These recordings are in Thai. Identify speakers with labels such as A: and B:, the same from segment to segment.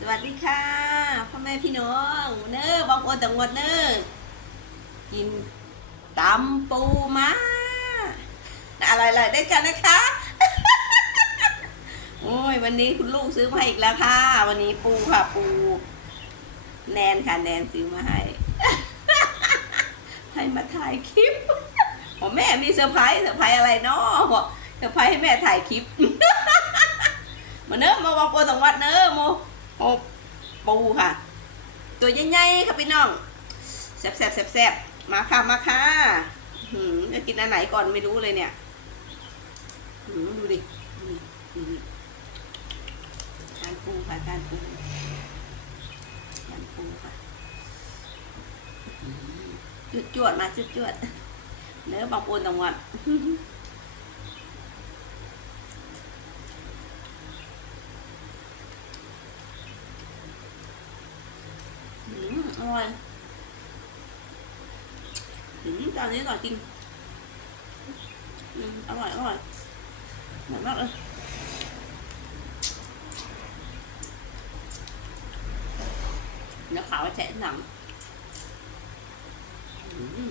A: สวัสดีค่ะพ่อแม่พี่น้องเน้อบางคนแต่งวดเน้อกินตำปูมาอะไรๆได้กันนะคะ โอ้ยวันนี้คุณลูกซื้อมาอีกแล้วค่ะ วันนี้ปูค่ะปู แนนค่ะแนนซื้อมาให้ ให้มาถ่ายคลิปบอแม่มีเซอร์ไพรส์เซอร์ไพรส์อะไรเนาะบอกเซอร์ไพรส์ให้แม่ถ่ายคลิปมาเนอะมาบอกปูต่างวัดเนอะโม โอปูค่ะ ตัวใหญ่ๆค่ะพี่น้องแซ่บแซ่บแซ่บแซ่บมาค่ะมาค่ะหืมจะกินอันไหนก่อนไม่รู้เลยเนี่ยหืมดูดิทานปูค่ะทานปูทานปูค่ะจุดจวดมาจุดจวดเนื้อบางปูต่างวัด อื มอร่อยอืมจานนี้อร่อยจริงอืม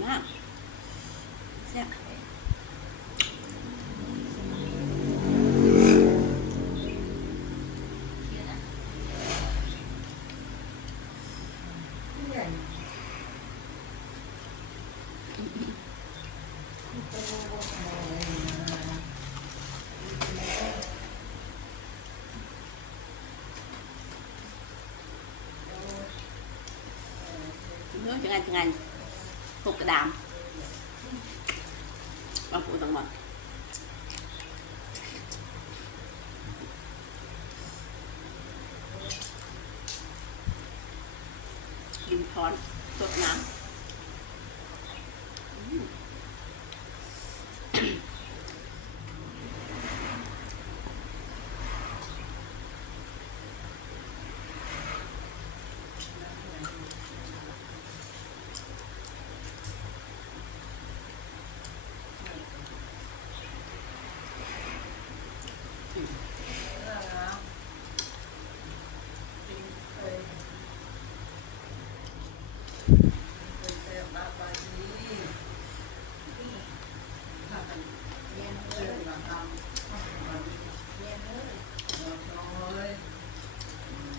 A: อร่อยม ถูกกระดามเอาปูตังหมดกินช้อนสดน้ำ อืม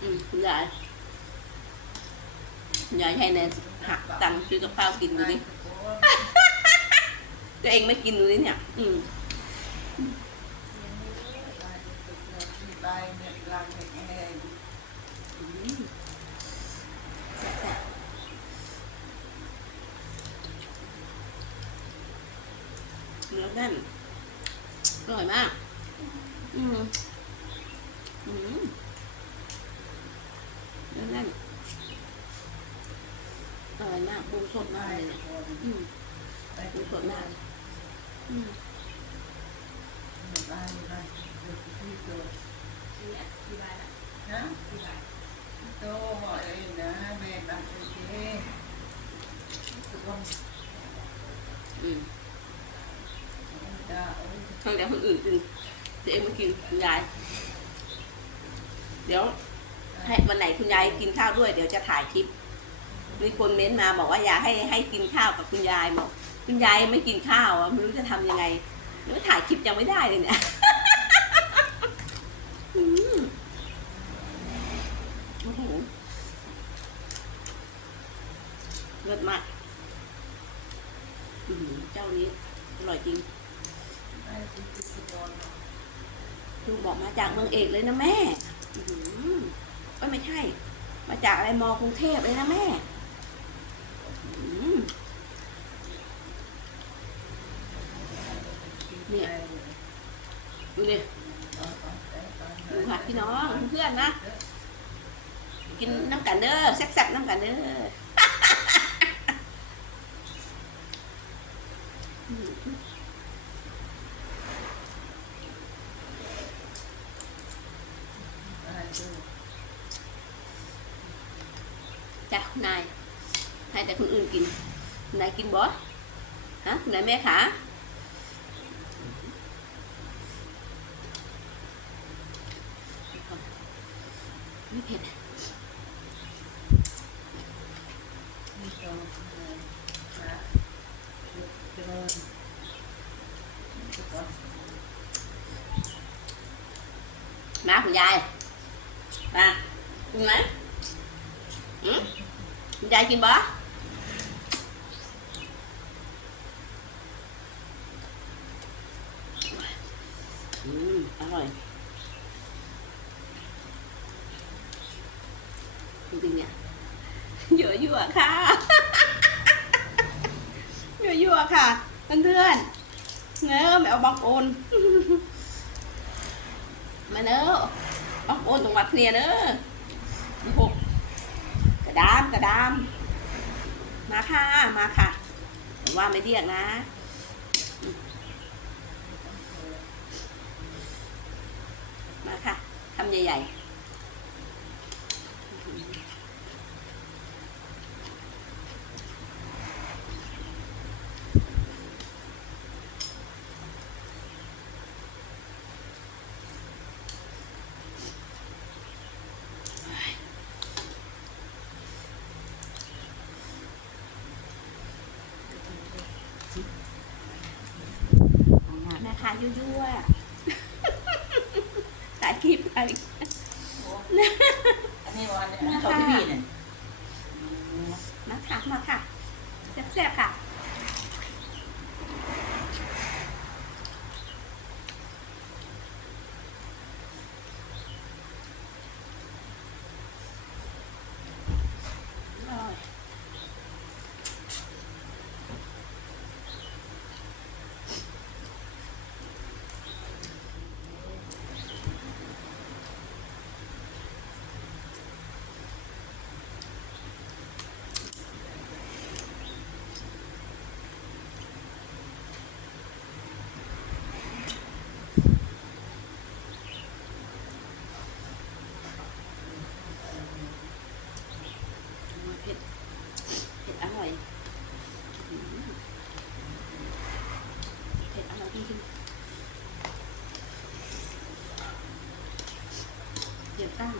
A: คุณ ยายคุณยายให้แนนหักตังค์ซื้อกับข้าวกินดูดิตัวเองไม่กินดูดิเนี่ย อืมอืมแซ่บๆเนื้อแน่นอร่อยมาก อืมอืมเนื้อ แน่นอร่อยมากปูสดมากเลยเนี่ยอืมปูสดมากอืมอืมให้แล้วคนอื่นกินตัวเองไม่กินยาย เดี๋ยว ให้วันไหนคุณยายกินข้าวด้วย เดี๋ยวจะถ่ายคลิปมีคนเม้นต์มาบอกว่าอยากให้ให้กินข้าวกับคุณยายบอกคุณยายไม่กินข้าวอะไม่รู้จะทำยังไงเดี๋ยวถ่ายคลิปยังไม่ได้เลยเนี่ยโอ้โหเลิศมากอืมเจ้านี้อร่อยจริงลุงบอกมาจากเมืองเอกเลยนะแม่ อืมเอ้ยไม่ใช่ มาจากอะไรมอกรุงเทพเลยนะแม่อืมเนี่ยดูดิดูค่ะพี่น้องเพื่อนนะ กินน้ำกันเด้อแซ่บๆน้ำกันเด้อจ้ะคุณนายให้แต่คนอื่น กินคุณนายกินบ่ฮะคุณนายแม่ขาไม่เผ็ดมาคุณยายมากินไหมอืมคุณยายกินบ่อื มอร่อย จริงๆเนี่ยเยอะอยู่อะค่ะเยอะอยู่อะค่ะ เพื่อนๆเนื้อไม่เอาบังโอนมาเนอะบังโอนตรงวัดเนี่ยเนอะหกกระดามกระดาม มาค่ะ มาค่ะแต่ว่าไม่เรียกนะ มาค่ะคำใหญ่ๆมาค่ะยั่วๆายคลิปถ่าย
B: อันนี้วันนี้เขาที่พี่เนี่ย
A: มาค่ะ มาค่ะแซ่บๆค่ะ อร่อยเผ็ด เผ็ดอร่อยอืมเผ็ดอร่อยจริงๆเดี๋ยวตั้ง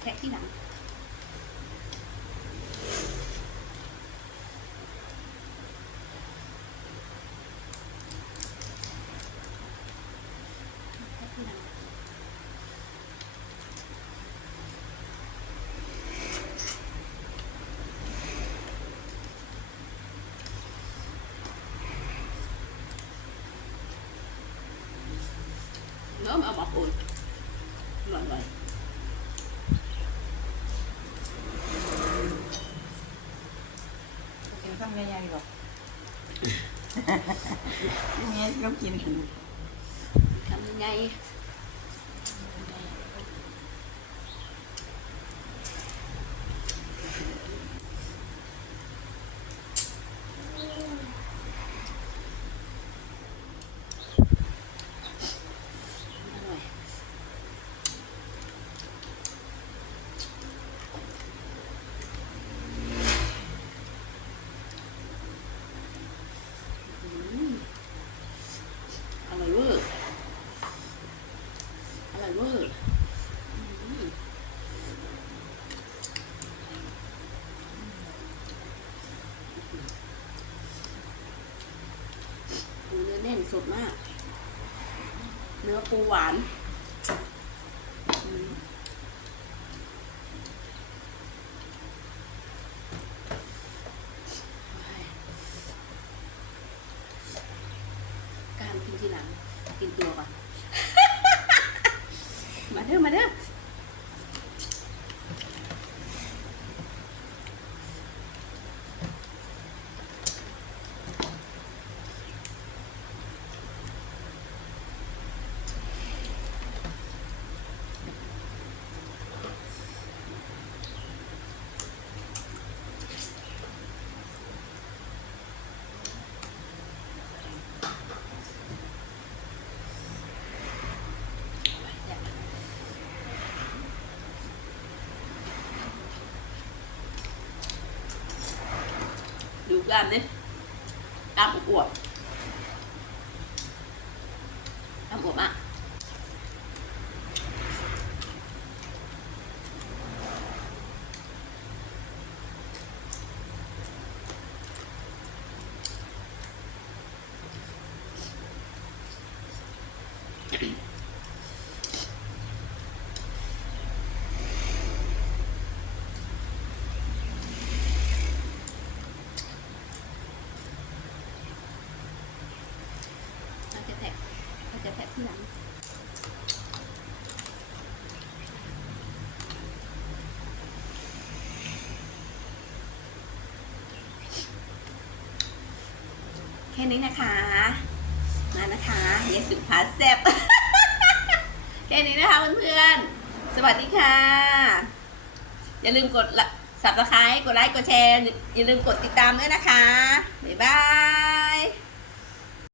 A: แค่ที่หลังแค่ที่หลัง Nữa mà bọc ủi Rồi rồi
B: กินข้าวง่ายๆหรอกนี่ก็กิน
A: Cầm ngay Rồi. Ừm. อร่อยเวอร์อร่อยเวอร์อืมปูเนื้อแน่น สดมาก เนื้อปูหวานการกินทีหลัง กินตัวก่อน มาเด้อมาเด้อ กล้ามนี่กล้ามอวบกล้ามอวบอะเราจะแท็กเราจะแท็กที่หลัง แค่นี้นะคะ มานะคะเยสุพาแซบแค่นี้นะคะเพื่อนๆ สวัสดีค่ะ อย่าลืมกดสับสไครต์กดไลค์ กดแชร์ อย่าลืมกดติดตามด้วยนะคะ บ๊ายบาย